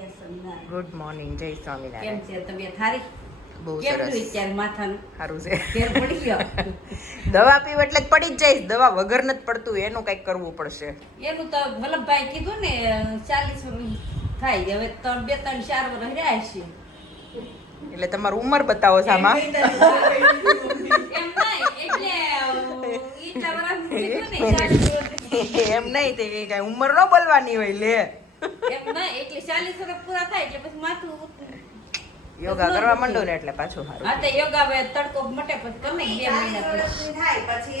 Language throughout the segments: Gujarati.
ગુડ મોર્નિંગ, જય કેમ સ્વામિનારાયણ. છે તબિયત સારી? બહુ કેમ સરસ. રહ્યું અત્યારે માથાનું? સારું છે. ફેર પડી ગયો? દવા પીવ એટલે જ પડી જ જઈશ. દવા વગર નથી પડતું, એનું કંઈક કરવું પડશે. એનું તો વલ્લભભાઈ કીધું ને 40 વર્ષ થાય છે. હવે 2-3-4 વર્ષ રહ્યા છે. એટલે તમારું ઉંમર બતાવો સામા. એમ નહીં, એટલે ઈટલા વર્ષનું કીધું ને 40 વર્ષ. એમ નહીં, તે કઈ ઉંમર ન બોલવાની હોય લે. એમ નહીં, એટલે 40 વર્ષ પૂરા થાય એટલે પછી માથું યોગા કરવા માંડો ને એટલે પાછું હા સારું. તો યોગા હવે તડકો મટે પછી ગમે 2 મહિના પછી.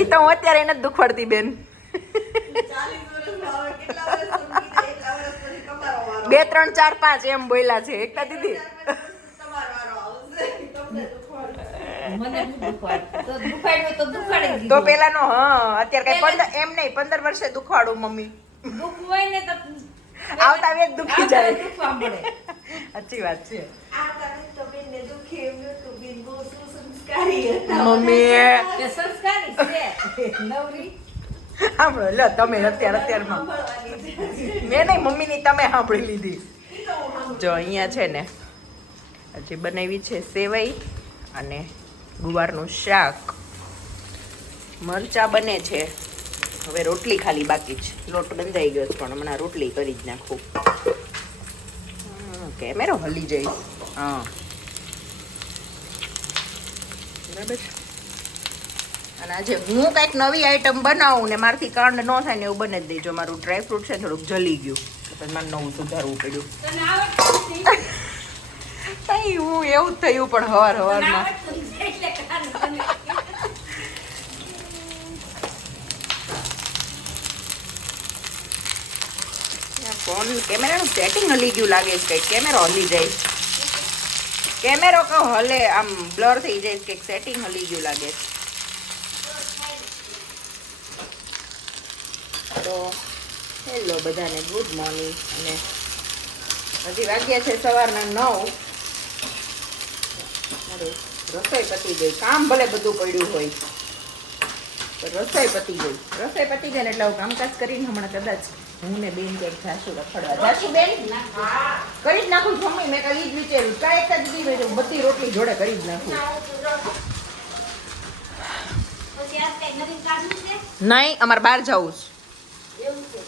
એ તો હું અત્યારે એને જ દુખવાડતી બેન. 2 3 4 5 એમ બોલ્યા છે એકતા દીદી. મને દુખવાડે તો દુખાડ્યું તો દુખાડી દીધું. તો પેલાનો અત્યારે કઈ 15 એમ નહીં 15 વર્ષે દુખવાડું મમ્મી. દુખ હોય ને તો આવતા વેત દુખી જાય. દુખવા મળે. સાચી વાત છે મમ્મી. તે સંસ્કારી છે નવરી. સાંભળો લો તમે અત્યારમાં મેં નહીં મમ્મીની તમે સાંભળી લીધી. જો અહીંયા છે ને હજી બનાવી છે સેવઈ અને ગુવારનું શાક, મરચા બને છે. હવે રોટલી ખાલી બાકી છે. લોટ બંધાઈ ગયો છે પણ હમણાં રોટલી કરી જ નાખું. કેમેરો હલી જઈશ. હા બરાબર. અને આજે હું કંઈક નવી આઈટમ બનાવું ને મારથી કાંડ ન થાય ને એવું બને જ દેજો. મારું ડ્રાયફ્રૂટ છે ને થોડુંક જલી ગયું પછી મારે નવું સુધારવું પડ્યું. તને આવડતું નથી? કઈ હું એવું જ થયું પણ હવારમાં આવડતું નથી એટલે કાન બને. ફોન કેમેરાનું સેટિંગ હલી ગયું લાગે છે. કંઈક કેમેરો હલી જાય. કેમેરો કહો હલે આમ બ્લર થઈ જાય. કંઈક સેટિંગ હલી ગયું લાગે છે. તો હેલો બધાને ગુડ મોર્નિંગ. અને હજી વાગ્યા છે સવારના 9. અરે રસોઈ પતી ગઈ. કામ ભલે બધું પડ્યું હોય પણ રસોઈ પતી ગઈ. રસોઈ પતી ગઈ ને એટલે હું કામકાજ કરીને હમણાં કદાચ હું ને બેન કંઈક જાશું રખડવા. જાશું બેન? કરી જ નાખું છું મમ્મી. મેં કઈ જ વિચાર્યું કાંઈ એક જ દીધી બધી રોટલી જોડે કરી જ નાખું. પછી આજ કઈ નવીન કાઢવું છે? નહીં અમારે બહાર જવું છે. એવું છે.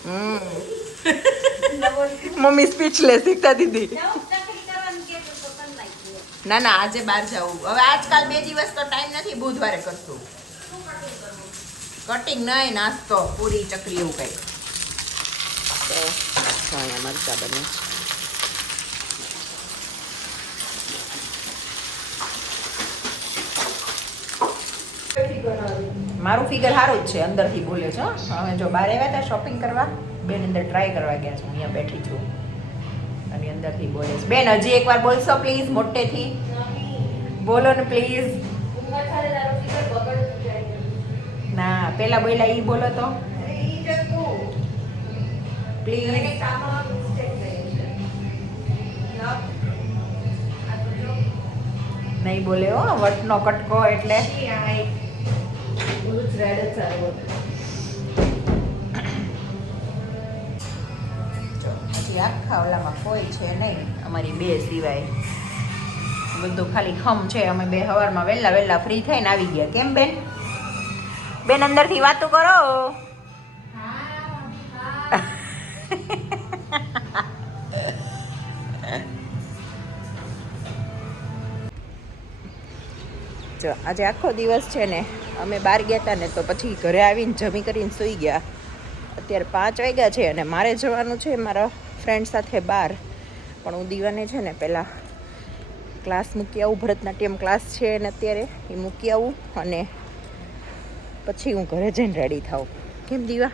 મમ્મી સ્પીચલેસ શીખતા દીધી. નવું ચાકરી કરવાનું કહેતો તો કરી નાખ્યું. ના ના આજે બહાર જવું. હવે આજકાલ 2 દિવસ તો ટાઈમ નથી. બુધવારે કરશું. શું કટિંગ કરવું? કટિંગ નહીં, નાસ્તો પૂરી ચકરી એવું કંઈક. તો અહીંયા મરચા બને. મારું ફિગર સારું જ છે. અંદરથી બોલે છે. હવે જો બહાર આવ્યા હતા શોપિંગ કરવા, બેન અંદર ટ્રાય કરવા ગયા છે. હું અહીંયા બેઠી છું અને અંદરથી બોલે છે. બેન હજી એકવાર બોલશો પ્લીઝ મોટેથી? બોલો ને પ્લીઝ. ના પેલા બોલ્યા ઈ બોલો તો પ્લીઝ. નહીં બોલે હો. વટનો કટકો એટલે હજી આખા ઓલામાં કોઈ છે નહીં અમારી બે સિવાય. બધું ખાલી ખમ છે. અમે બે સવારમાં વહેલા ફ્રી થઈને આવી ગયા. કેમ બેન? બેન અંદરથી વાતો કરો. જો આજે આખો દિવસ છે ને અમે બહાર ગયા હતા ને તો પછી ઘરે આવીને જમી કરીને સૂઈ ગયા. અત્યારે 5 વાગ્યા છે અને મારે જવાનું છે મારા ફ્રેન્ડ સાથે બહાર. પણ હું દીવાને છે ને પહેલાં ક્લાસ મૂકી આવું. ભરતનાટ્યમ ક્લાસ છે ને અત્યારે એ મૂકી આવું અને પછી હું ઘરે જઈને રેડી થાઉં. કેમ દીવા?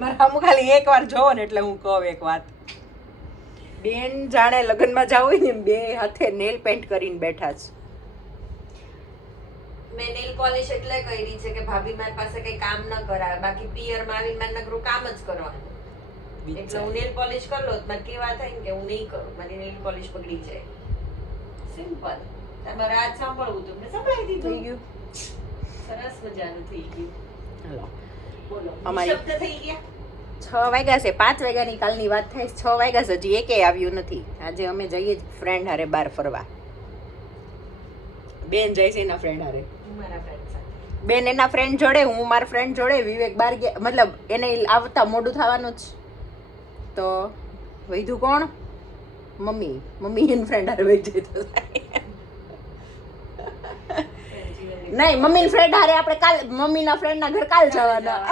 મારા અમુક ખાલી એકવાર જોવો ને એટલે હું કહું એક વાત. બેન જાણે લગ્નમાં જાવ હોય ને બે હાથે નેલ પેન્ટ કરીને બેઠા છે. મેં નેલ પોલિશ એટલે કરી છે કે ભાભી મારી પાસે કઈ કામ ન કરાવે. બાકી પિયર માં આવીને મારે નકરું કામ જ કરવાનું. એટલે હું નેલ પોલિશ કરી લો મારે કેવા થાય ને કે હું નહીં કરું. મારી નેલ પોલિશ બગડી જાય. સિમ્પલ. તમારે આજ સાંભળવું હતું મેં સંભળાવી દીધું. થઈ ગયું. સરસ. મજાનું થઈ ગયું. હાલો બોલો અમારી- શબ્દ થઈ ગયા. 6 વાગ્યા છે, 5 વાગ્યાની કાલની વાત થાય 6 વાગ્યા છે, હજી એકેય આવ્યું નથી. આજે અમે જઈએ ફ્રેન્ડ હારે બહાર ફરવા. બેન જાય છે એના ફ્રેન્ડ હારે. હું મારા ફ્રેન્ડ સાથે. બેન એના ફ્રેન્ડ જોડે, હું મારા ફ્રેન્ડ જોડે. વિવેક બહાર ગયા, મતલબ એને આવતા મોડું થવાનું જ. તો વૈધું કોણ? મમ્મી એની ફ્રેન્ડ હારે વહી જાય તો નહીં, મમ્મીની ફ્રેન્ડ હારે આપણે કાલ મમ્મીના ફ્રેન્ડના ઘર કાલ જવાના.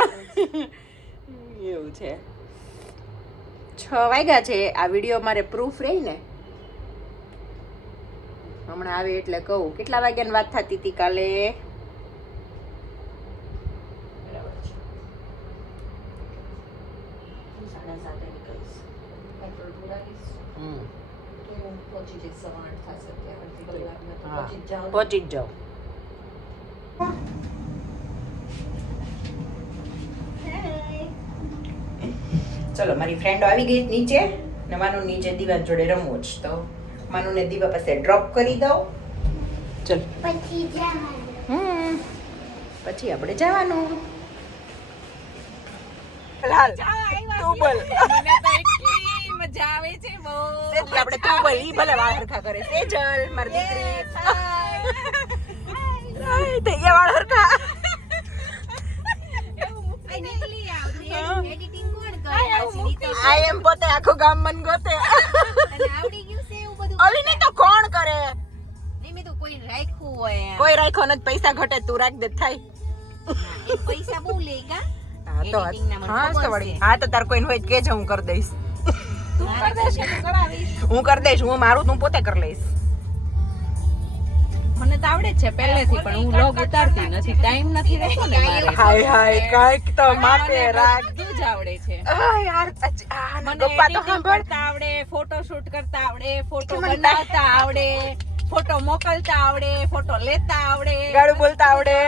એવું છે. 6 વાગ્યા છે. આ વિડીયો મારે પ્રૂફ રહી ને, હમણાં આવે એટલે કહું. કેટલા વાગ્યાની વાત થતી હતી કાલે? બરાબર છે. હું 7:30 નીકળીશ. પેટ્રોલ પુરાવીશ. તો હું પહોંચી જઈશ. 8:15 થશે ત્યાં અડધી કલાકમાં તો હા, પહોંચી જ જાઉં. પહોંચી જ જાઓ. ચલો, મારી ફ્રેન્ડો આવી ગઈ નીચે ને માનું નીચે દીવા જોડે રમવું જ. તો માનુને દીવા પાસે ડ્રોપ કરી દઉં. ચલ પછી આપણે જવાનું. લાલ તું બોલ. મને તો એટલી મજા આવે છે બહુ. સેજલ આપણે તું બોલ. ઈ ભલે વાળ હરખા કરે. સેજલ મારી દીકરી. આય દૈયા વાળ હરખા. એડિટિંગ કોણ કરે? આ એમ પોતે આખું ગામ મન ગોતે. આવડી ગયું છે એવું બધું. અલીને તો કોણ કરે? નહીં, મેં તો કોઈ રાખ્યું હોય. કોઈ રાખ્યો નથી. પૈસા ઘટે તું રાખ દે થાય. એ પૈસા બહુ લેગા. હા તો Editing ના મને હા ખબર તો વળી. છે. હા તો તાર કોઈને હોય તો કહેજે, હું કરી દઈશ. તું કરી દેશે તો કરાવીશ. હું કરી દઈશ. હું મારું તું પોતે કરી લઈશ. મને તો આવડે જ છે પહેલેથી, પણ હું લોગ ઉતારતી નથી. ટાઈમ નથી રહેતો ને મારે. હાય હાય કાઈક તો માપે મને રાખ. બધું જ આવડે છે. આ યાર આ મને ગપ્પા તો editing સાંભળ. કરતા આવડે, ફોટો શૂટ કરતા આવડે, ફોટો મને બનાવતા આવડે, ફોટો મોકલતા આવડે, ફોટો લેતા આવડે, ગાળું બોલતા આવડે.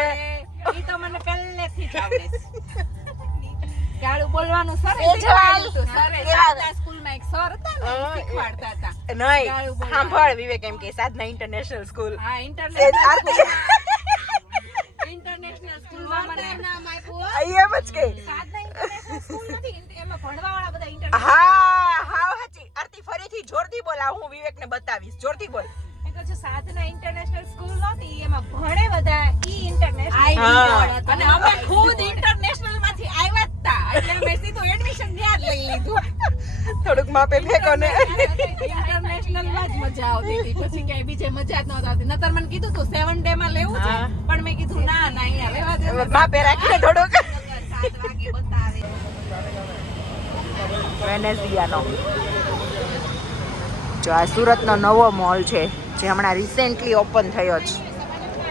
ઈ તો મને પહેલેથી જ આવડે છે. ગાળું બોલવાનું સર એ જવાલ. સ્કૂલમાં એક સર હતા ને, ઈ શીખવાડતા હતા. નહીં ગાળું બોલવાનું. સાંભળ વિવેક એમ કે સાધના ઇન્ટરનેશનલ સ્કૂલ. હા, સેજ ઇન્ટરનેશનલ આરતી સ્કૂલમાં મને નામ આપ્યું. અહીં એમ જ કે સાધના ઇન્ટરનેશનલ સ્કૂલ નથી, એમાં ભણવાવાળા બધા ઇન્ટરનેશનલ. હા હા સાચી. આરતી ફરીથી જોરથી બોલ. આ હું વિવેકને બતાવીશ. જોરથી બોલ. સાધના ઇન્ટરનેશનલ સ્કૂલ નહોતી, એમાં ભણે બધા ઈ ઇન્ટરનેશનલ. હા. અને અમે ખુદ ઇન્ટરનેશનલ માંથી આવ્યા જ તા, એટલે અમે સીધું એડમિશન ત્યાં જ લઈ લીધું. થોડુંક માપે ફેંકો ને. ઇન્ટરનેશનલ માં જ મજા આવતી હતી, પછી ક્યાંય બીજે મજા જ નહોતી આવતી. નતર મને કીધું તું 7 ડે માં લેવું છે, હા. પણ મેં કીધું ના અહીંયા રહેવા દે. માપે રાખીને થોડુંક. 7 વાગે બતાવે. વેનેઝિયાનો જો આ સુરતનો નવો મોલ છે, જે હમણાં રિસેન્ટલી ઓપન થયો છે.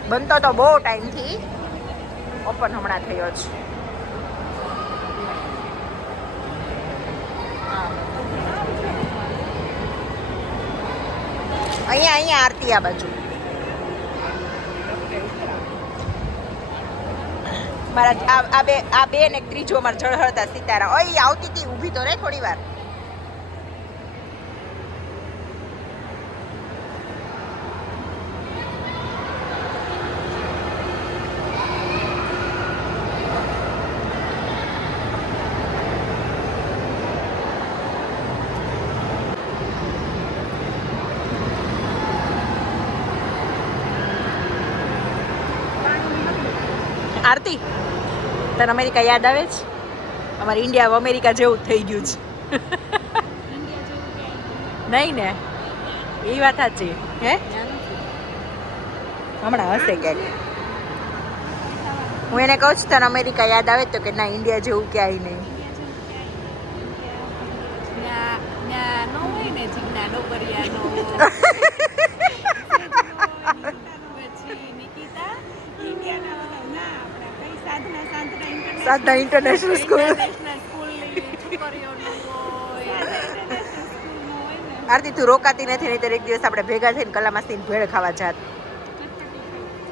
બનતો તો બહુ ટાઈમથી, ઓપન હમણાં થયો છે. અહીંયા આરતી આ બાજુ. મારા આ બે ને ત્રીજો મારા ઝળહળતા સિતારા. ઓય આવતી હતી, ઊભી તો રે થોડી વાર. આરતી, તને અમેરિકા યાદ આવે છે? અમારે ઇન્ડિયા અમેરિકા જેવું થઈ ગયું છે. નહીં ને? એ વાત સાચી. હે હમણાં હશે ક્યાંક. હું એને કહું છું તને અમેરિકા યાદ આવે તો કે ના, ઇન્ડિયા જેવું ક્યાંય નહીં. નો હોય ને જીજ્ઞા નો કર્યા નો. સાધના ઇન્ટરનેશનલ સ્કૂલ. આરતી તું રોકાતી નથી, નહીં તો એક દિવસ આપણે ભેગા થઈને કલામાસી ભેળ ખાવા જાત.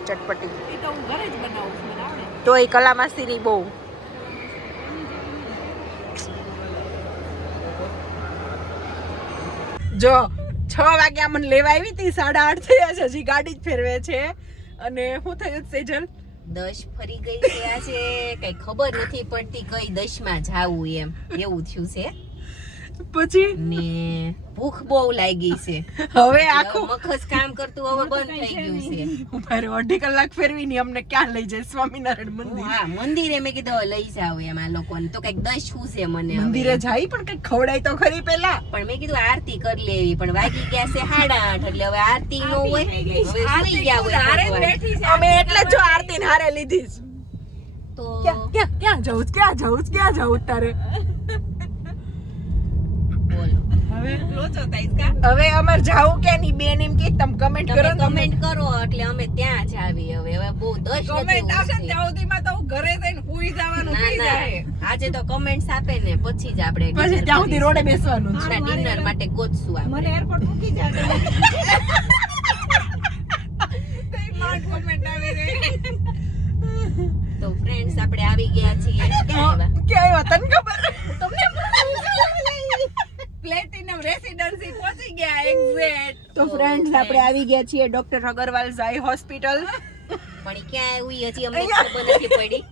ચટપટી એ તો હું ઘરે જ બનાવું છું, મને આવડે. તો એ કલામાસીની બહુ. જો 6 વાગ્યા મને લેવા આવી હતી, 8:30 થયા છે, હજી ગાડી જ ફેરવે છે. અને શું થયું સેજલ? દશ ફરી ગઈ છે આજે, કઈ ખબર નથી પડતી કઈ દશમાં જાવું એમ એવું થયું છે પછી ને ભૂખ બહુ લાગી છે. હવે આખું મખસ કામ કરતું હવે બંધ થઈ ગયું છે. મારે 2.5 કલાક ફેરવીને અમને ક્યાં લઈ જાય? સ્વામિનારાયણ મંદિર. હા મંદિરે મેં કીધું હવે લઈ જાવ એમ આ લોકોને, તો કઈક દશ શું છે મને હવે. મંદિરે જાય પણ કઈ ખવડાય તો ખરી પેલા. પણ મેં કીધું આરતી કરી લેવી, પણ વાગી ગયા છે 8:30 એટલે હવે આરતી નો હોય, હવે સુઈ ગયા હોય ભગવાન. અમે એટલે જ જો આરતી ને હારે લીધી છે. તો ક્યાં જવું તારે? બોલો હવે અમાર જાવું કે નહીં બેન એમ કે તમે કમેન્ટ કરો. તમે કમેન્ટ કરો એટલે અમે ત્યાં જ આવી. હવે બહુ દશ નથી ઉઠતી. ના ના આજે તો કમેન્ટ્સ આપે ને પછી જ આપણે પછી ત્યાં સુધી રોડે બેસવાનું છે. ડિનર માટે ગોતશું આપણે. એરપોર્ટ મૂકી જાય તો ફ્રેન્ડ્સ આપણે આવી ગયા છીએ. ક્યાં આવ્યા? ક્યાં આવ્યા તને ખબર? પ્લેટિનમ રેસિડેન્સી પહોંચી ગયા એક્ઝેક્ટ. તો ફ્રેન્ડ્સ આપણે આવી ગયા છીએ ડોક્ટર અગરવાલ ઝાઈ હોસ્પિટલ. પણ ઈ ક્યાં આવી હજી અમને ખબર નથી પડી.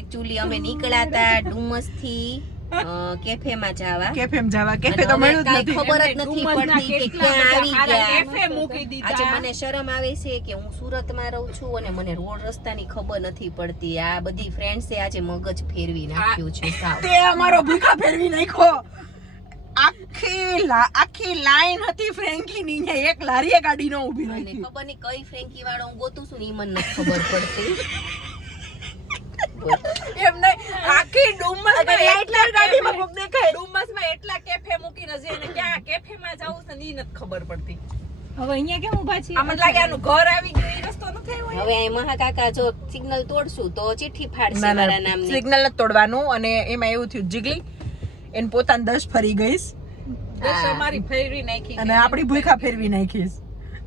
એકચ્યુઅલી અમે નીકળ્યા હતા ડુમસ થી કેફેમાં જવા. કેફેમ જવા. કેફે તો મળ્યું જ નથી. ખબર જ નથી પડતી કે ક્યાં આવી ગયા. કેફે મૂકી આજે દીધા. મને શરમ આવે છે કે હું સુરતમાં રહું છું અને મને રોડ રસ્તાની ખબર નથી પડતી. આ બધી ફ્રેન્ડ્સે આજે મગજ ફેરવી નાખ્યું છે સાવ. તે અમારો ભૂખા ફેરવી નાખ્યો. આખી લાઈન હતી ફ્રેન્કી ની, અહીંયા એક લારીએ ગાડી નો ઊભી અને રાખી. ખબર નહીં કઈ ફ્રેન્કી વાળો હું ગોતું છું ને ઈ મને નથી ખબર પડતી. એમ નહીં, આખી ડુમસમાં લાઈટલર ગાડીમાં કોક દેખાય. ડુમસમાં એટલા કેફે મૂકીને છે અને ક્યાં કેફેમાં જાવું છે ને ઈ નથી ખબર પડતી. હવે અહીંયા કેમ ઊભા છીએ? આમ લાગે આનું ઘર આવી ગયું ઈ રસ્તો ન થયો હોય. હવે અહીં મહાકાકા જો સિગ્નલ તોડશું તો ચિઠ્ઠી ફાડશે ના મારા ના નામની. સિગ્નલ નથી તોડવાનું. અને એમાં એવું થયું જીગલી એને પોતાને 10 ફરી ગઈશ દસો મારી ફેરવી નાખી. અને આપણી ભૂખા ફેરવી નાખીશ.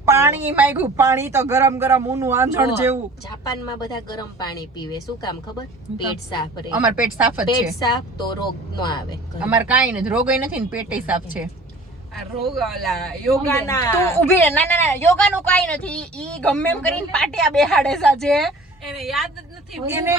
પાણી માંગ્યું, પાણી તો ગરમ ગરમ ઊનું આંધણ જેવું. જાપાનમાં બધા ગરમ પાણી પીવે. શું કામ ખબર? પેટ સાફ રહે. અમાર પેટ સાફ જ પેટ છે. સાફ તો રોગ નો આવે. અમાર કાંઈ નથી, રોગય નથી ને પેટય સાફ છે. આ રોગ ઓલા યોગાના તું ઊભી રહે. ના યોગાનું કાંઈ નથી. ઈ ગમે એમ કરીને પાટિયા બેહાડે સાજે. એને યાદ જ નથી. એને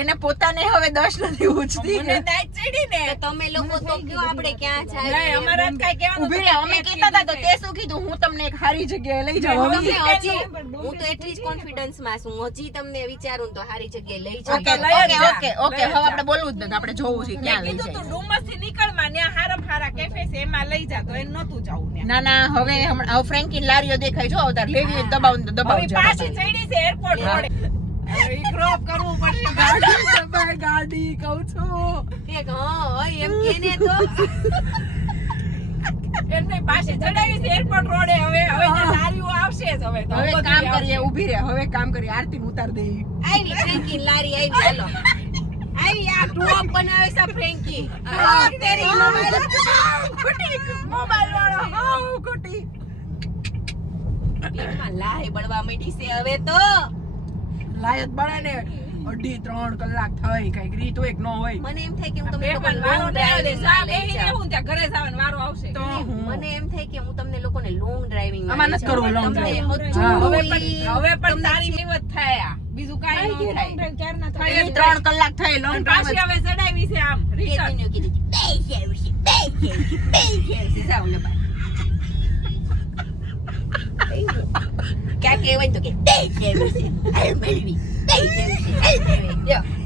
એને પોતાને હવે 10 નથી ઉછતી. મને દાંત ચડી ને તો તમે લોકો તો કયો આપણે ક્યાં નહીં, જાય? અમારે આજ કાંઈ કહેવાનું ઊભી રહે. અમે કહેતા હતા તો તે શું કીધું? હું તમને એક સારી જગ્યાએ લઈ જાઉં. તમે હવે હજી હું તો એટલી જ કોન્ફિડન્સ માં છું. હજી તમને વિચારું તો સારી જગ્યાએ લઈ ઓકે જાઉં. ઓકે હવે આપણે બોલવું જ નથી. આપણે જોવું છે ક્યાં લઈ કીધું તું જાય. ડુમસ થી નીકળમાં ત્યાં હારા કેફે છે એમાં લઈ જા, તો એને નતું જવું ને. ના હવે હમણાં ફ્રેન્કીન લારીઓ દેખાય. જો અવતાર લેવી હોય તો દબાવું તો હવે દબાવજો. પાછી ચડી છે એરપોર્ટ રોડે. હવે ઈ ક્રોપ કરવું પડશે. ગાડી કહું છું. એક હા એમ કેને તો એમને પાછી ચડાવી છે એરપોર્ટ રોડે. હવે ત્યાં લારીઓ આવશે જ હવે તો. હવે બધું કામ આવશે. કરીએ. ઊભી રહે. હવે કામ કરીએ. આરતી ઉતાર દે. આવી ફ્રેન્કી લારી આવી. ચાલો આવી આ ટોપ બનાવે છે ફ્રેન્કી. તેરી મોબાઈલ વાળો હાઉ ખોટી. પેટમાં લાય બળવા માંડી છે હવે તો. લાયત બળે ને 2.5-3 કલાક થઈ. કઈક રીત હોય કે ન હોય મને એમ થાય કે હું તમને પેટમાં લોકોને વારો long ના આવે. driving સા માં લઈ બેહીને જાઉં. હું ત્યાં ઘરે જવાનો વારો આવશે. તો હું મને એમ થાય કે હું તમને લોકોને લોંગ ડ્રાઇવિંગ આમાં નથી કરવું long driving. હા. હવે પણ તારી નિવત થાય આ. બીજું કાંઈ ન થાય. એની 3 કલાક થઈ લોંગ અને પાછી હવે ચડાવી છે આમ return. ક્યાં કહેવાય તો કે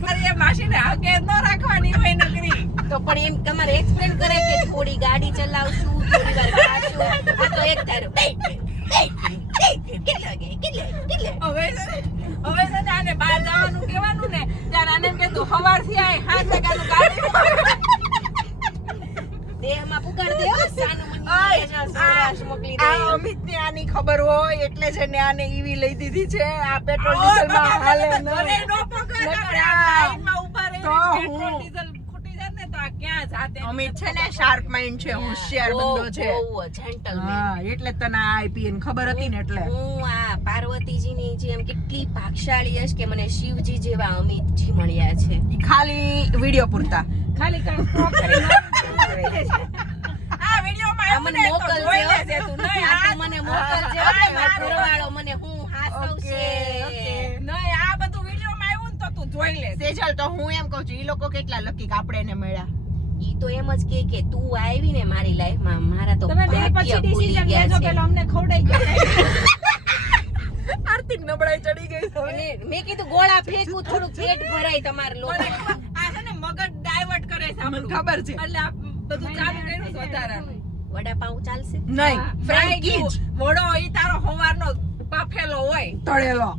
ફરી એ માસીને હકે ન રાખવાની હોય નકરી. તો પણ એમ તમારે એક્સપ્લેન કરે કે થોડી ગાડી ચલાવશું થોડી વાર ખાશું. આ તો એક ધારો કેટલા વાગે કેટલા હવે છે ને આને બહાર જવાનું કહેવાનું ને ત્યારે આને એમ કે તું સવારથી આય 7 વાગ્યાનું ગાડી દેહમાં પુગાડ દે હો, સાનું મની સૌરાષ્ટ્ર મોકલી દે. આ અમિત ને આની ખબર હોય એટલે છે ને આને ઈવી લઈ દીધી છે. આ પેટ્રોલ ડીઝલ માં હાલે ઘરે નહીં. નો પકડે આપણે આ લાઈનમાં ઊભા રહીને તો પેટ્રોલ હું. ડીઝલ ખૂટી જાય ને તો આ ક્યાં જાતે અમિત છે ને શાર્પ માઇન્ડ છે, હોશિયાર બંદો છે. બહુ gentleman. હા એટલે જ તને આ આઈપીએન ખબર હતી ને એટલે. હું આ પાર્વતીજીની જેમ કેટલી ભાગશાળી હશ કે મને શિવજી જેવા અમિતજી મળ્યા છે. ઈ ખાલી વિડિયો પૂરતા. ખાલી કામ સ્ટોપ કરીને આ વિડિયોમાં આ એવું મને ને તો મોકલજે જોઈ હો. લેજે તું નહીં આ આ તું મને મોકલજે હો કે મારો ઘરવાળો મને હું હાથ ફસાવશે. નહીં આ બધું વિડીયોમાં આવ્યું ને તો તું જોઈ લે. સેજલ તો હું એમ કહું છું ઈ લોકો કેટલા લકી કે આપણે એને મળ્યા. ઈ તો એમ જ કે તું આવી ને મારી લાઈફમાં મારા તો તમે બે ભાગ્ય પછી ભૂલી ડિસિઝન ગયા લેજો છે. પેલા અમને ખવડાઈ ગયા. આર્થિક નબળાઈ ચડી ગઈ છે. અને મેં કીધું ગોળા ફેંકું થોડું પેટ ભરાય તમારે લોકો. આ છે ને મગજ ડાયવર્ટ કરે છે આપણું. ખબર છે. એટલે આ બધું ચાલુ કર્યું છે વધારાનું. વડાપાઉં ચાલશે? નહીં ફ્રેન્કી જ વડો ઈ તારો હવારનો બાફેલો હોય, તળેલો.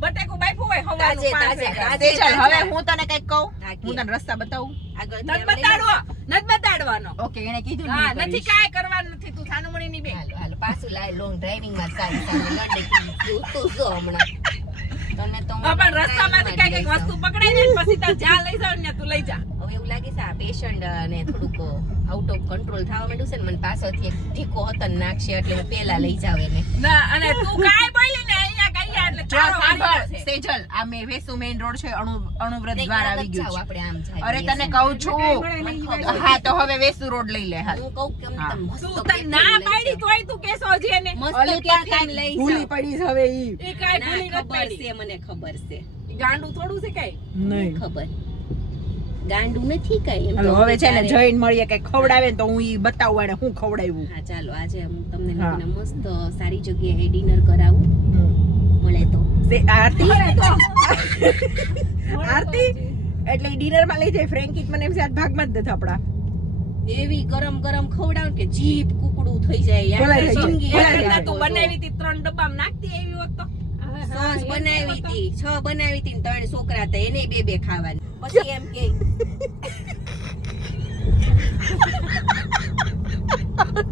બટેકું બાફ્યું હોય હવારનું તાજે, 5 તાજે, વાગ્યા. તાજે. સેજલ હવે હું તને કઈક કહું, હા, કે. હું તને રસ્તા બતાવું. આગળ નથી બતાડવાનો. ઓકે એને કીધું ને હા, હું નથી કરીશ. કાંઈ કરવાનું નથી. તું સાનુમણી ની બે. હાલો હાલો પાછું લાય લોંગ ડ્રાઇવિંગ માં સામે લડે તું જો હમણાં તને તો હું પણ રસ્તામાંથી કઈ કઈક વસ્તુ પકડાઈ જાય ને પછી તાર જ્યાં લઈ જાવ ને તું લઈ જા. હવે એવું લાગે છે આ પેશન્ટ ને થોડુંક આઉટ ઓફ કંટ્રોલ થવા માંડ્યું છે ને મને પાછળથી એક ઢીકો હતન નાખશે એટલે હું પેલા લઈ જાવ એને. ના અને તું કાંઈ બોલી ને અહીંયા કહીયા એટલે જો તારો સાંભળ, વારો છે. સેજલ આ મે વેસુ મેઇન રોડ છે અણુવ્રત નહીં, દ્વાર ત્યાં આવી નથી ગયું જાવું, છે. આપણે આમ જાય. અરે તને કહું છું. હા તો હવે વેસુ રોડ લઈ લે હાલ. હું કહું કે અમને હા. તમે મસ્ત તું તને કેફે ના લઈ પાડી જાઓ. તોય તું કેસો હજી એને. મસ્ત અલી કેફે પણ લઈ ભૂલી જાઓ. પડી છે હવે ઈ. એ કાંઈ ના, ભૂલી નથી ખબર પાડી. છે મને ખબર છે ગાંડું થોડું છે કાંઈ. નહીં ખબર ગાંડું નથી કઈ એમ હાલો તો હવે છે ને ત્યારે- જઈને મળીએ કે ખવડાવે ને તો હું ઈ બતાવું એને હું ખવડાવ્યું. હા ચાલો આજે હું તમને હા. લોકોને મસ્ત સારી જગ્યાએ ડિનર કરાવું મળે તો આરતી આરતી એટલે ડિનર માં લઈ જાય ફ્રેન્કી મને એમ છે આજ ભાગમાં જ નથી આપડા. એવી ગરમ ગરમ ખવડાવ કે જીભ કુકડું થઈ જાય બોલાય યાર થઈ જાય. જિંદગી બોલાય એના જાય. કરતાં તું બનાવી હતી 3 ડબ્બામાં નાખતી એવી હોત તો. સોસ બનાવી હતી 6 બનાવી હતી ને 3 છોકરા હતા એને 2 ખાવાની પછી એમ કે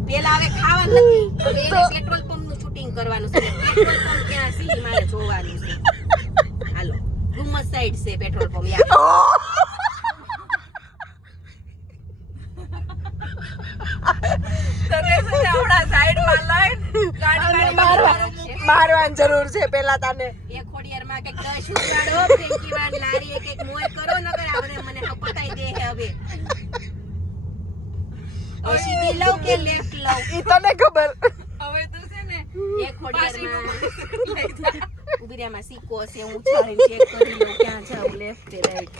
પેલા હવે ખાવાનું નથી હવે એને પેટ્રોલ પંપ નું શૂટિંગ કરવાનું છે પેટ્રોલ પંપ ક્યાં છે ઈ મારે જોવાનું છે હાલો ડુમસ સાઈડ છે પેટ્રોલ પંપ યાર તને છે ને હમણાં સાઈડમાં લઈને ગાડી મારી મારવાની જરૂર છે પેલા તને. એક ખોડિયારમાં કઈક 10 ઉગાડો ફેંકી વાન લારી એક મોય કરો નકર આવડે મને પતાઈ દે હે હવે સીધી લઉં કે લેફ્ટ લઉં ઈ તને ખબર. હવે તું છે ને એક ખોડિયારમાં લઈ જા. ઉબીરામાં સિક્કો છે હું ઉછાળીને ચેક કરી લઉં ક્યાં જાઉં લેફ્ટ કે રાઈટ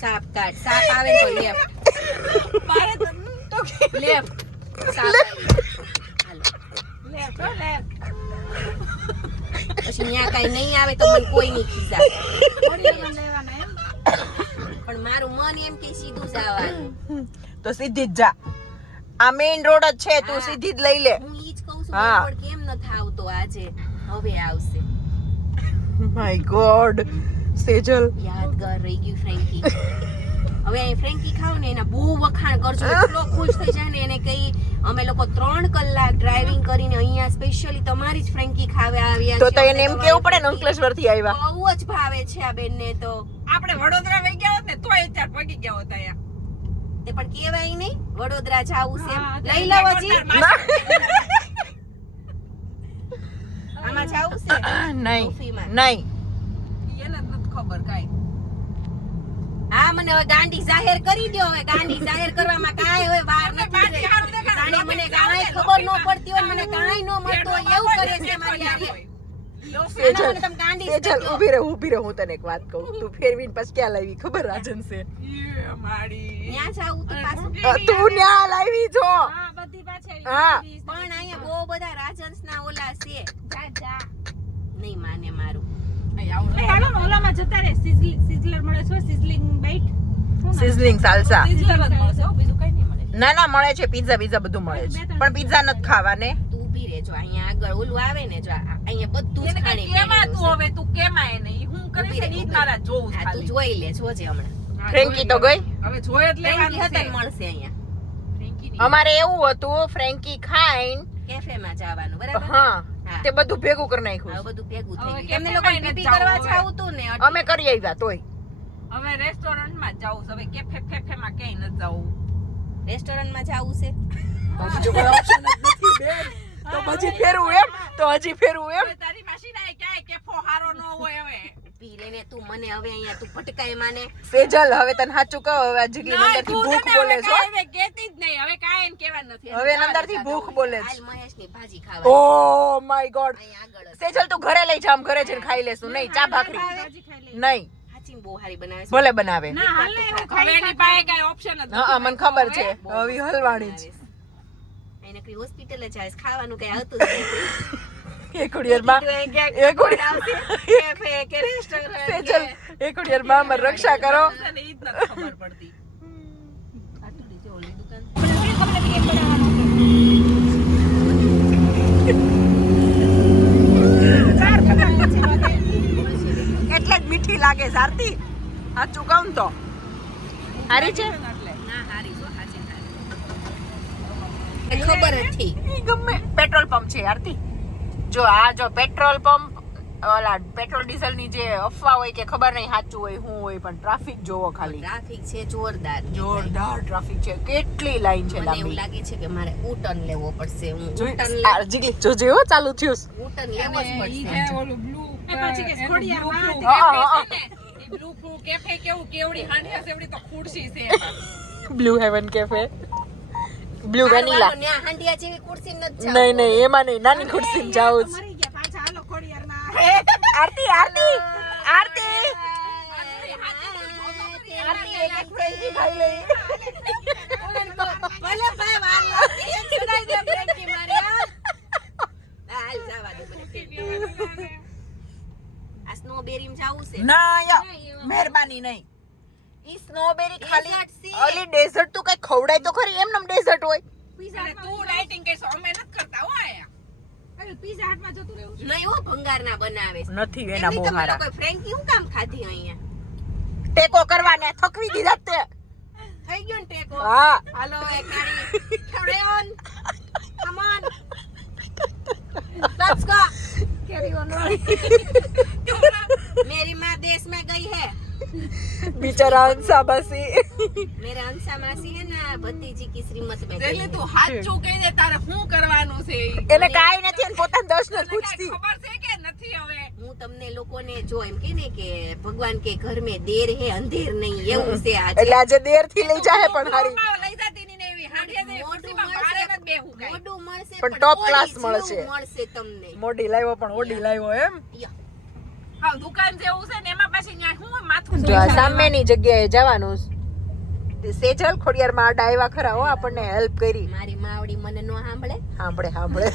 સાપ કાઢ સાપ આવે તો લેફ્ટ મારે તો લેફ્ટ સાપ આવી. હાલો લેફ્ટ હો, લેફ્ટ. પછી ત્યાં કઈ નહીં આવે તો મને કોઈ નહીં ખીજાય ખોડિયારમાં લેવાના એમ. પણ મારું મન એમ કે સીધું જવાનું તો સીધી જ જા. આ મેઇન રોડ જ છે તું હા. સીધી જ લઈ લે. હું ઈ જ કહું છું હા. પણ કેમ નથી આવતો આજે હવે આવશે માય ગોડ સેજલ યાદગાર રહી ગયું ફ્રેન્કી હવે અહીં ફ્રેન્કી ખાવ ને એના બહુ વખાણ કરજો એટલો ખુશ થઈ જાય ને એને કઈ અમે લોકો 3 કલાક ડ્રાઇવિંગ કરીને અહીંયા સ્પેશિયલી તમારી જ ફ્રેન્કી ખાવા આવ્યા તો છે. એને એમ કેવું પડે ને અંકલેશ્વર થી આવ્યા. બહુ જ ભાવે છે આ બેનને તો આપણે વડોદરા વહી ગયા હોત ને તોય અત્યારે પગી ગયા હોત અહીંયા. તે પણ કેવાય નહીં વડોદરા જાવું છે હા, એમ. લઈ લવ હજી ના. આમાં જાવું છે નહીં કોફીમાં. નહીં એને જ નથી ખબર કાંઈ. હા મને હવે ગાંડી જાહેર કરી દ્યો હવે ગાંડી જાહેર કરવામાં કાંઈ હવે વાર નથી બાકી રહી. હારું દેખાડે. જાણે મને લોકેટ કાંઈ જાઓ ખબર ન લોકેટ પડતી હોય મને કાંઈ ન મળતું હોય એવું કરે છે મારી હારે. આના મને તમે ગાંડી જ સેજલ કહો. ઊભી રહે હું તને એક વાત કહું. તું ફેરવીને પછી ક્યાં લાવી ખબર રાજન છે. યે માડી. ત્યાં જાવું તો પાછું તું ન્યા લાવી જો. હા, બધી પાછી હા. પણ અહીંયા બહુ બધા રાજન્સ ના ઓલા છે નહીં માને મારું હાલો ને ઓલામાં જતા રે સિઝલર મળે છે sizzling byte sizzling salsa. Sizzler જ મળશે હો, બીજું કઈ નહીં મળે. ના ના મળે છે પિઝા બીઝા બધું મળે છે પણ પિઝા નથી ખાવા ને. તું ઊભી રહેજો અહીંયા આગળ ઓલું આવે ને જો અહીંયા બધું જ એને ખાણી કઈ કેમાં પીણીનું તું છે. હવે તું કેમાં એને ઈ હું કરે ઊભી છે રહે, ને ઈ જ ઊભી મારા જોવું છે હા તું ખાલી. જોઈ લે જોજે હમણાં હા, ફ્રેન્કી જોઈ તો લેવાનું. ગઈ. હવે જોઈ જ લેવાનું ફ્રેન્કી છે. હતન મળશે અહીંયા ફ્રેન્કી ની. અમારે એવું હતું ફ્રેન્કી ખાઈને કેફેમાં જવાનું બરાબર હા હા. તે બધું ભેગું કરી નાખ્યું હવે બધું ભેગું થઈ હવે ગયું તમને કેફેમાં લોકો એને પીપી જાવું કરવા હવે. જાવું તું ને અમે કરી આવ્યા તોય. હવે રેસ્ટોરન્ટમાં જ જાવું છે. હવે કેફે ફેફેમાં ક્યાંય નથી જાવું. રેસ્ટોરન્ટમાં જાવું છે બીજો કોઈ option જ નથી બેન. તો પછી ફેરવું એમ તો હજી ફેરવું એમ. હવે તારી માસીના ક્યાંય કેફો હારો ન હોય હવે. પી લેને તું મને હવે અહીંયા તું ભટકાય માને સેજલ હવે તને સાચું કહો હવે આ જગલી ના, અંદરથી તું ભૂખ છે ને બોલે હવે છો. કાંઈ હવે કહેતી જ નહીં. હવે કાંઈ એને કહેવાનું નથી. હવે એના અંદરથી ભૂખ બોલે છે. હાલ મહેશની ભાજી ખાવા ઓ માય ગોડ. અહીં આગળ જ. સેજલ તું ઘરે લઈ જા, આમ ઘરે જઈને ખાઈ લેશું. નહીં, ચા ભાખરી નહીં, હાચીને બહુ હારી બનાવે છે. ભલે બનાવે. હવે એની પાસે કાંઈ option જ નથી. હા મને ખબર છે, હવે હલવાણી જ. અહીં નકરી હોસ્પિટલે જાય છે, ખાવાનું કઈ આવતું જ નથી. એ કુડિયરમાં એ કુડિયર કેફે કે રેસ્ટોરન્ટ સેજલ એ કુડિયરમાં અમાર રક્ષા કરો. અને ઈ જ નથી ખબર પડતી. એટલે જ મીઠી લાગે સારતી. આ ચુકાઉં તો હારી છે. ના હારી જો હાચી હારી. ખબર હતી ઈ ગમે પેટ્રોલ પંપ છે આરતી. જો આ જો પેટ્રોલ પંપ ઓલા પેટ્રોલ ડીઝલ ની જે અફવા હોય કે ખબર નહીં સાચું હોય શું હોય, પણ ટ્રાફિક જોવો ખાલી. ટ્રાફિક છે જોરદાર. જોરદાર ટ્રાફિક છે, કેટલી લાઈન છે મને એવું લાંબી. લાગે છે કે મારે ઉટન લેવો પડશે. હું જોઈ ઉટન આ જીગી જો જેવો ચાલુ થયું. ઉટન લેવો જ ઈ પડશે. જે ઓલું blue, પછી કે ખોડિયારમાં હા, હા, હા. cafe છે ને, ઈ blue proof cafe કેવું કેવડી હાંડિયા છે એવડી તો ખુરશી છે એમાં. Blue heaven cafe, blue vanilla. હાલો, ન્યા હાંડિયા જેવી ખુરશી નથી જાવ. નહીં નહીં એમાં નહીં, નાની ખુરશી જાવું જ. આરતી આરતી આરતી આરતી એક એક ફ્રેન્ચી ખાઈ લઈ. ભલે ભાઈ વાર લાગે એક સુનાઈ દે બ્રેકી મારી હાલ જવા દે મને આ સ્નોબેરી માં જાવું છે. ના યા મહેરબાની નહીં. ઈ સ્નોબેરી ખાલી Dessert છે. ઓલી ડેઝર્ટ તું કઈ ખવડાય તો ખરી, એમ નમ ડેઝર્ટ હોય. અને તું ડાયટિંગ કરશો, અમે નથી કરતા હો આયા. નહીં હો ભંગારના બનાવે છે. નથી એના એની બહુ તમે હારા. લોકો ફ્રેન્કી હું કામ ખાધી અહીંયા? ટેકો કરવાને થકવી દીધા તે. થઈ ગયો ને ટેકો? હા હાલો એ કાળી carry on come on let's go मेरी माँ देश में गई है. બિચારા હંસા બસી. मेरे अंशा मासी है ना भतीजी की श्रीमत में गई એટલે है. તું સાચું કહી દે તારે શું કરવાનું છે ઈ. એને કાઈ નથી, એને પોતાના દર્શન જ તને પૂછતી. કાંઈ ખબર છે કે નથી હવે? હું તમને લોકોને જો એમ કે ને કે ભગવાન કે ઘર में देर है अंधेर नहीं એવું છે આજે. એટલે આજે દેર થી લઈ જાહે પણ હારી. માં લઈ જાતી ની ને એવી હાંડિયા જેવી ખુરશીમાં ભારે નથી બેહવું કાંઈ. મોઢું મળશે પણ top ઓડી class જેવું મળશે. મળશે તમને. મોડી લાવ્યો પણ ઓડી લાવ્યો એમ. યા. હા દુકાન જેવું છે ને એમાં પાછી ન્યા શું માથું જો આ સામેની જગ્યાએ જવાનું. સેજલ ખોડિયારમાં આડા આવ્યા ખરા હો, આપણને હેલ્પ કરી. મારી માવડી મને નો સાંભળે સાંભળે સાંભળે.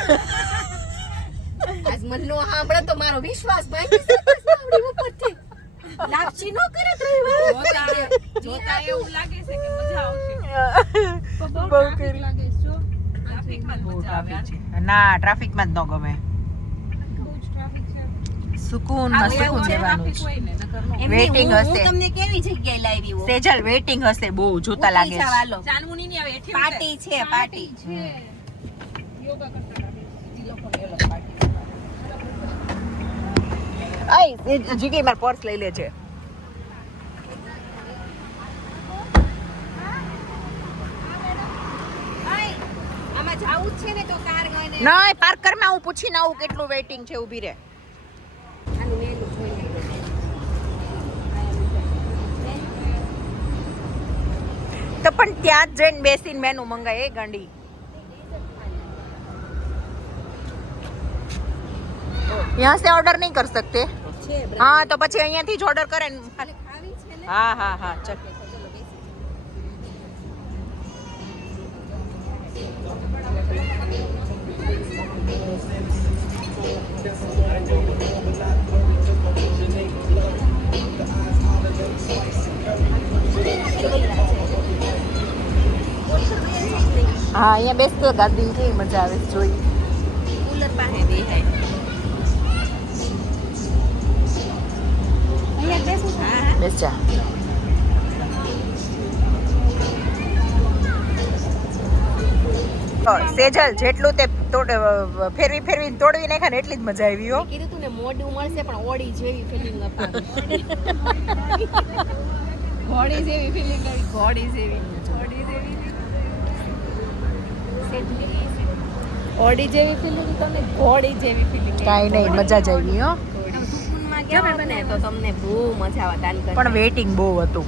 આજ મને નો સાંભળે તો મારો વિશ્વાસ ભાંગી જશે માવડી ઉપરથી. લાપસી નો કરે તો જોતા એવું લાગે છે કે મજા આવશે. બહુ કરી. ટ્રાફિકમાં જ મજા આવે યાર. ના ટ્રાફિકમાં જ ન ગમે. સુકૂનમાં એવું સુકૂન છે, લેવાનું ટ્રાફિક હોય ને નકર નો. Waiting હું હશે. તમને કેવી જગ્યાએ લાવી હું સેજલ વેઇટિંગ હશે બહુ, જોતા લાગે છે. ચાલો જાનમુની ની આવે એઠી પાર્ટી છે પાર્ટી આય જીગી માર પર્સ લઈ લેજે. આમાં જાવું જ છે ને તો કાર ગઈને નહીં પાર્કરમાં હું પૂછીને આવું કેટલું વેઇટિંગ છે, ઊભી રહે. આનું મેનુ જોઈ લઈએ. તો પણ ત્યાં જ જઈને બેસીને મેનુ મંગાય એ ગાંડી. यहाँ से ऑर्डर नहीं कर सकते? છે हाँ तो પછી અહીંયાથી જ ઓર્ડર કરે ને. ખાલી ખાવી છે ને હા હા હા ચલ. ચલો બેસી હા અહીંયા બેસતો ગાદી કેવી મજા આવે છે જોઈ. કુલર પાસે બેહાય અહીંયા બેસું હા હા બેસ જા. સેજલ જેટલું તે ફેરવી ફેરવી તોડવી નાખ્યા ને એટલી જ મજા આવી હો. મેં કીધું તું ને મોઢું મળશે પણ ઓડી જેવી ફિલિંગ અપાવે ઘોડી જેવી ફીલિંગ આવી, ઘોડી જેવી ઘોડી જેવી ફીલિંગ તમને ઘોડી જેવી ફીલિંગ કાંઈ નહીં મજા જ આવી હો. સુકૂનમાં ગયા હોત ને તો તમને બહુ મજા આવે દાન કરી પણ વેઇટિંગ બહુ હતું.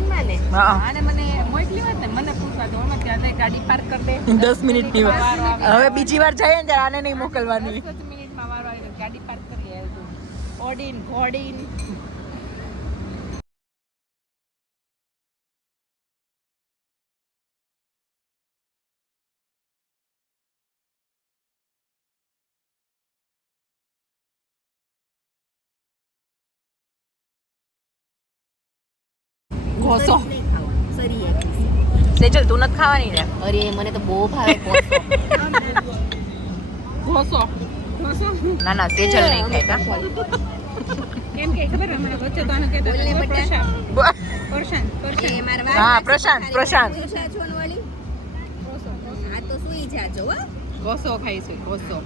ફોનમાં ને હા આને મને મોકલી હોત ને મને પૂછવા તો અમે ત્યાં જઈ ગાડી પાર્ક કરી દે 10 મિનિટની વાર હવે બીજી વાર જઈએ ને ત્યારે આને નહીં મોકલવાની 10 મિનિટમાં વારો આવ્યો ગાડી પાર્ક કરી ઓડીન ઘોડીન ઘોસો નહીં ખાવા સરી એક સેજલ તું નથી ખાવાની ને અરે મને તો બહુ ભાવે કોસો ઘોસો ઘોસો ના ના સેજલ નહીં ખાય કા કેમ કે ખબર અમારા વચ્ચે તો આને કહેતા બોલને હતા બટા. પ્રશાંત એ મારા હા, વાળ પ્રશાંત, પ્રશાંત. છોન વાળી આ તો સુઈ જાજો હો ઘોસો ખાઈશું ઘોસો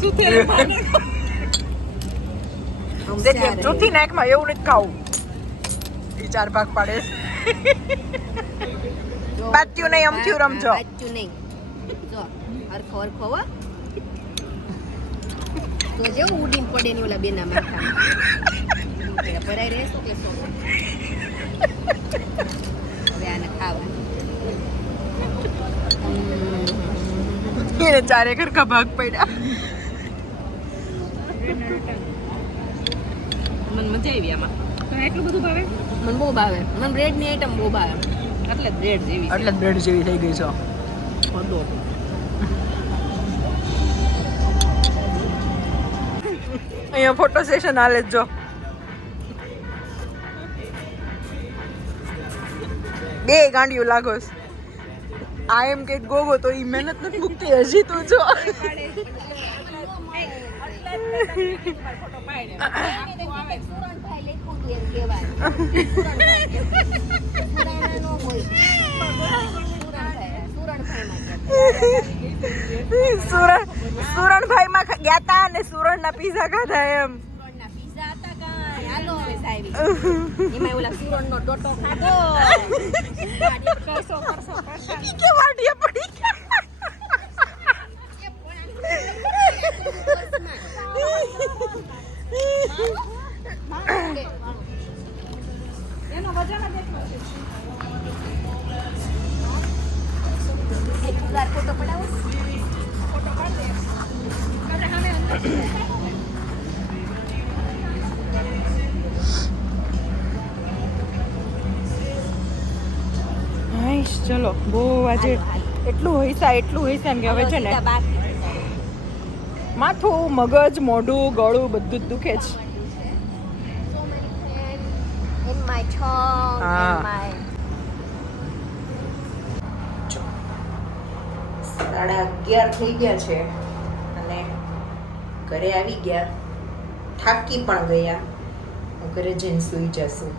શું થયું સેજલ ચોથી નાકમાં એવું નથી ખાવું એ 4 ભાગ પાડે બાત્યું નહીં અમથ્યું રમજો બાચ્યું નહીં જો હરખો હરખો હો તો જેવું ઉડીને પડે ની ઓલા બેના માથામાં ભરાઈ રહેશો કે શું હવે આને ખાવા એને 4 ખરખા ભાગ પડ્યા મને મજા આવી આમાં તો એટલું બધું ભાવે મને બહુ ભાવે મને બ્રેડ ની આઈટમ બહુ ભાવે એટલે બ્રેડ જેવી છે. એટલે બ્રેડ જેવી થઈ ગઈ છે હદો. અહીંયા ફોટો સેશન હાલે જ જો બે ગાંડિયું લાગોસ આ એમ કે ગોગો તો ઈ મહેનત નથી મૂકતી હજી તું જો સુરણભાઈ માં ગયા તા અને સુરણ ના પીઝા ખાધા એમ એમાં ઓલા સુરણ નો ટોટો ખાધો કે વાડીએ પડી એનો વજન જ એટલો છે. ફોટો પડાવો ફોટો પાડ દે. અરે હાને અંદર હાઈશ ચલો બહુ આજે એટલું હોઈસા ને કે હવે છે ને માથું મગજ મોઢું ગળું બધું જ દુખે છે in my tongue Ah. and my 11:30 થઈ ગયા છે અને ઘરે આવી ગયા થાકી પણ ગયા ઘરે જઈને સૂઈ જશું